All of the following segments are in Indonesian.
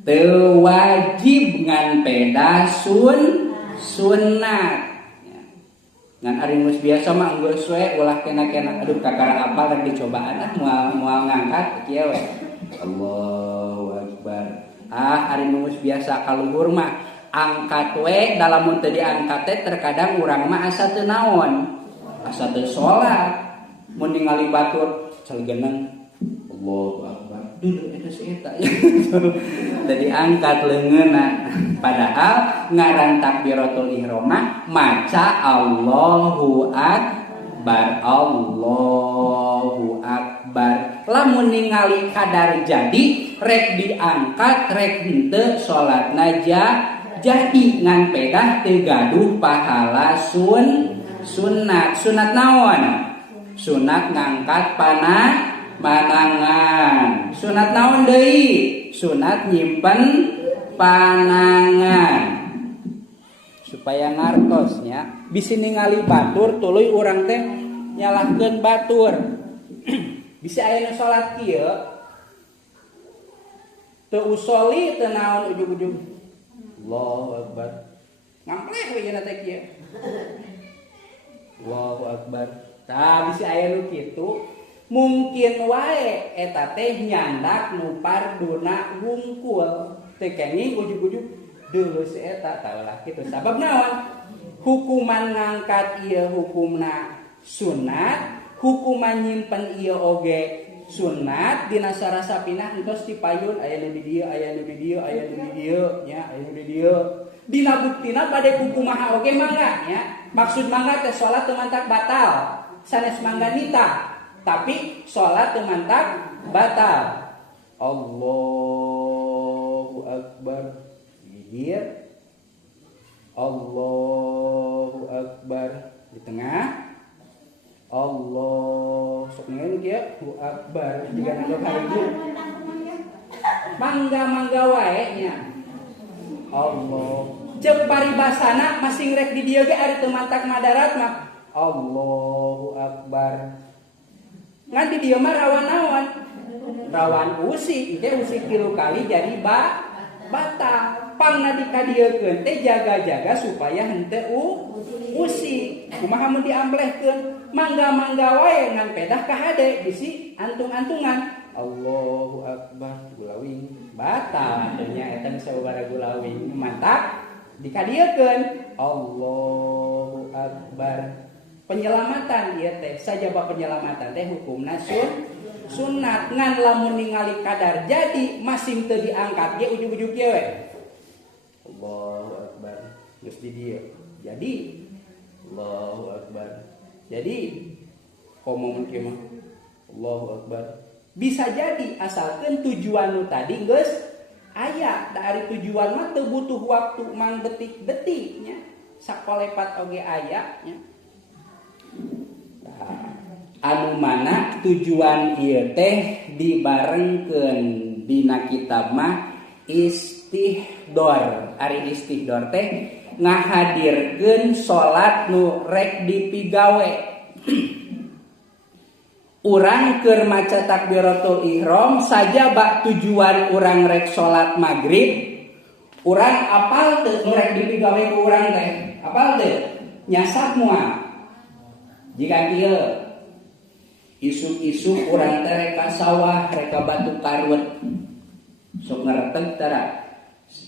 Teu wajib ngan peda sunnat. Ngan ari geus biasa mah geus we ulah kena-kena aduh kakara apal rek dicobaan moal ngangkat kieu we. Allahu akbar. Ari geus biasa kaluhur mah angkat we dalamun teu diangkat teh terkadang urang mah asa teu naon. Asa teu salat. Mun ningali batur calegeneng Allahu akbar. Duh eta si eta. Tadi angkat leungeunna. Padahal ngaran takbiratul ihram maca Allahu akbar. Allahu akbar. Lamun ningali kadar jadi rek diangkat rek henteu salatna jadi ngan pedah teu gaduh pahala sunat. Sunat naon? Sunat ngangkat panangan. Sunat naon deui? Sunat nyimpen panangan. Supaya ngartosnya bisi ningali batur tuluy urang teh nyalahkeun batur. Bisa aya nu salat kieu teu usoli teu naon ujug-ujug Allahu akbar. Ngampleh we cenah teh kieu. Allahu akbar. Tah bisi aya nu kitu mungkin wae eta teh nyandak nu parduna wungkul. Teu kenging ujug-ujug deuleu si eta tah ulah kitu. Sabab naon? Hukuman ngangkat ieu hukumna sunat, hukuman nyimpen ieu oge sunat. Dina sarasa pinah entos dipayun aya nu di dieu, aya nu di dieu, aya nu di dieu nya, aya nu di dieu. Dina buktina bade kumaha oge mangga nya. Maksud mangga teh salat teu mantak batal. Sanes mangga nita, tapi salat teu mantak batal. Allahu akbar. Hijir. Allahu akbar di tengah. Allah sok ngeun kieu akbar jiga na kaligu. Mangga wae nya. Allah. Ceuk paribasana masing rek di dieu ge ari teu mantak madarat mah Allahu akbar. Ngan di dieu mah rawan naon? Rawan usik, ge usik 3 kali jadi batal. Pangna dikadiekeun teh jaga-jaga supaya henteu usik. Kumaha mun diamplehkeun? Mangga wae ngan pedah ka hade bisi antung-antungan. Allahu akbar gulawing batal nya eta sababaraha gulawing mantap dikadiekeun. Allahu akbar. Penyelamatan ieu teh sajaba penyelamatan teh hukumna sunat ngan lamun ningali kadar jadi masih teu diangkat ge ujug-ujug ge we. Allahu akbar. Geus di dieu. Jadi Allahu akbar. Jadi ngomong kieu mah Allahu akbar. Bisa jadi asalkeun tujuan nu tadi geus aya. Da ari tujuan mah teu butuh waktu mang detik-detik nya. Sakolepat oge aya nya. Anu mana tujuan ieu teh dibarengkeun dina kitab mah istihdor. Ari istihdor teh ngahadirkeun salat nu rek dipigawe. Urang keur maca takbiratul ihram saja bak tujuan urang rek salat maghrib. Urang apal teu rek dipigawe ku urang teh? Apal teu? Nyasap moal. Jika kieu isuk-isuk urang teh rek ka sawah rek ka batu karut. Sok ngareteg tara.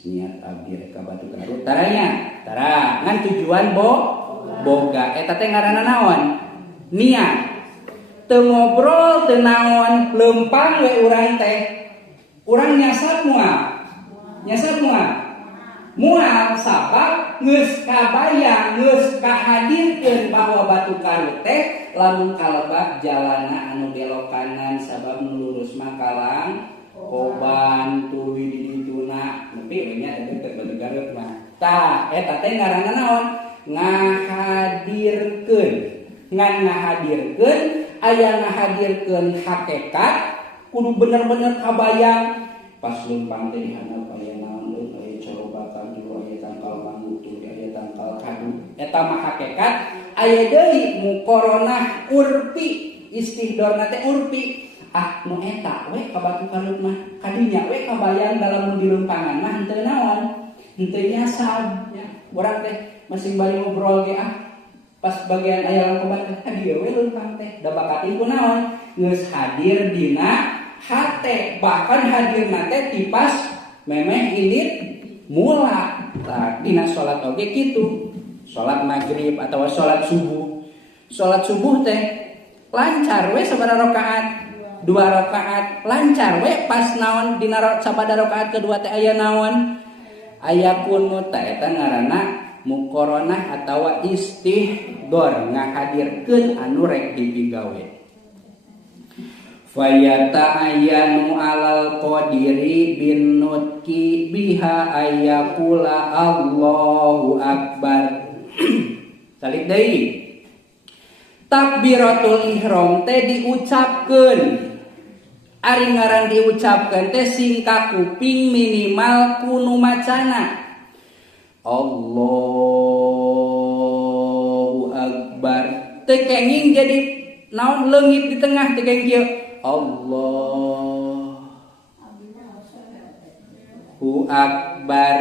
Niat abdi rek ka batu karut taranya. Tara ngan tujuan boga. Eta teh ngaranna naon? Niat. Teu ngobrol teu naon, leumpang we urang teh. Urang nyasar moal. Nyasar moal. Moal sabab geus kabayang, geus kahadirkeun bahwa batu karut teh lamun kalebak jalana anu belok kanan sabab nu lurus mah kalang koban tuluy di dituna. Nepi nya teh batu karut mah. Tah eta teh ngaranna naon? Ngahadirkeun. Ngan ngahadirkeun aya ngahadirkeun hakikat kudu bener-bener kabayang pas leumpang teh dihandap aya naon aya corobakan dulu aya tangkal mangutul aya tangkal kadu eta mah hakikat aya deui muqaranah urfi istihdorna teh urfi nu eta we ka batu kalut mah kadinya we kabayang dalam nu dilumpangan mah henteu naon henteu nyasab ya urang teh masing bari ngobrol ge pas bagian aya lengkoban teh dieu we leumpang teh da bakating ku naon geus hadir dina hate bahkan hadirna teh tipas memeh indit mula tah dina salat oge kitu salat maghrib atau salat subuh teh lancar we sabaraha rakaat 2 rakaat lancar we pas naon dina sabada rakaat kedua teh aya naon aya kunut teh eta ngaranna muqaranah atawa istihdor ngahadirkeun anu rek dipigawe fayata ayanu alal qadiri bin nutki biha ayaqula Allahu akbar salib deui takbiratul ihram teh diucapkeun ari ngaran diucapkeun teh singka kuping minimal kudu macana Allahu akbar teu kenging jadi naon leungit di tengah teu kenging kieu Allahu akbar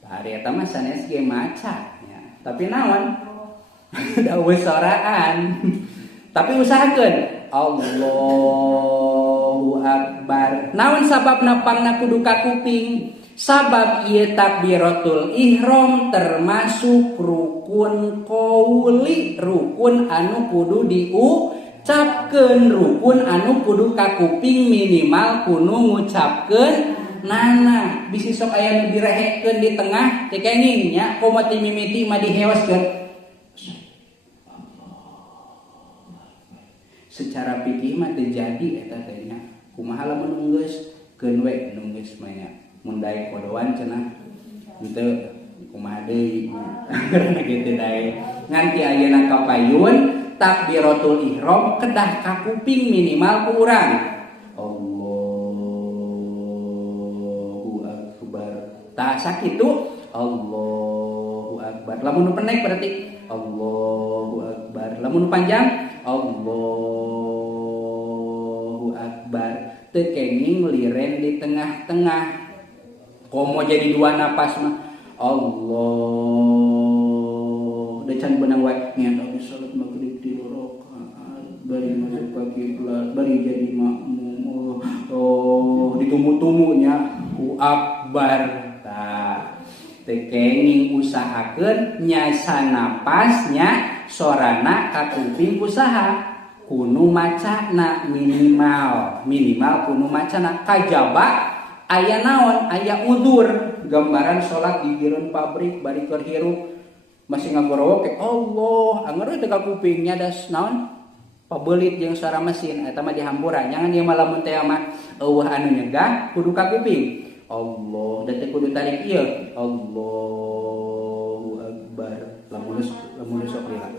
bari eta mah sanes ge maca ya tapi naon dawe soraan tapi usahakeun Allahu akbar naon sababna pangna kudu ka kuping sabab ieu takbiratul ihram termasuk rukun qauli rukun anu kudu diucapkeun rukun anu kudu ka kuping minimal kudu ngucapkeun nana bisi sok aya nu direhekeun di tengah teh kenging nya komo ti mimiti mah diheoskeun secara pikir mah teu jadi eta teh nya kumaha lamun nunggeus keun we nunggeus mah nya mun daek kodoan cenah henteu kumaha deui karena kitu daek ngan ti ayeuna kapayun takbiratul ihram kedah ka kuping minimal ku urang Allahu akbar tah sakitu Allahu akbar lamun nu pendek berarti Allahu akbar lamun nu panjang Allahu akbar teu kenging liren di tengah-tengah komo jadi 2 napas mah Allah da can beunang wae niat abdi salat maghrib 3 rakaat bari masuk ka kiblat bari jadi makmum oh ditunggu-tunggunya ku akbar tah teu kenging usahakeun nyasa napasnya sorana ka kuping usaha kudu macana minimal kudu macana kajaba aya naon aya udur gambaran salat di gireun pabrik bari keur hirup masih ngagorowo ke Allah anggar teh ka kupingnya das naon pabeulit jeung suara mesin eta mah dihamburan jangan ieu mah lamun teh mah eueuh anu nyegah kudu ka kuping Allah da teh kudu tarik ieu Allahu akbar lamun sok lila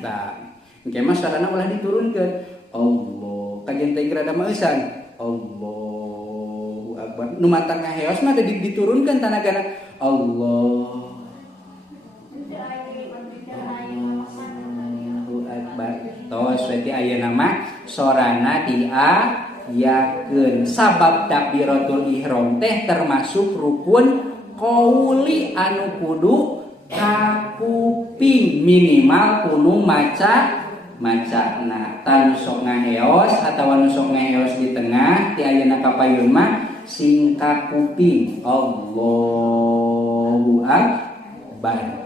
tah engke mah sarana ulah diturunkeun Allah kajian teh rada mah eusan Allahu akbar nu mantang ngaheos mah teh diturunkeun tanagana Allahu akbar tos we ti ayeuna mah sorana diayakeun sabab takbiratul ihram teh termasuk rukun qauli anu kudu ka kuping minimal kudu macana tanu sok ngaheos atawa nu sok ngaheos di tengah ti ayeuna kapayun mah singka kuping Allahu akbar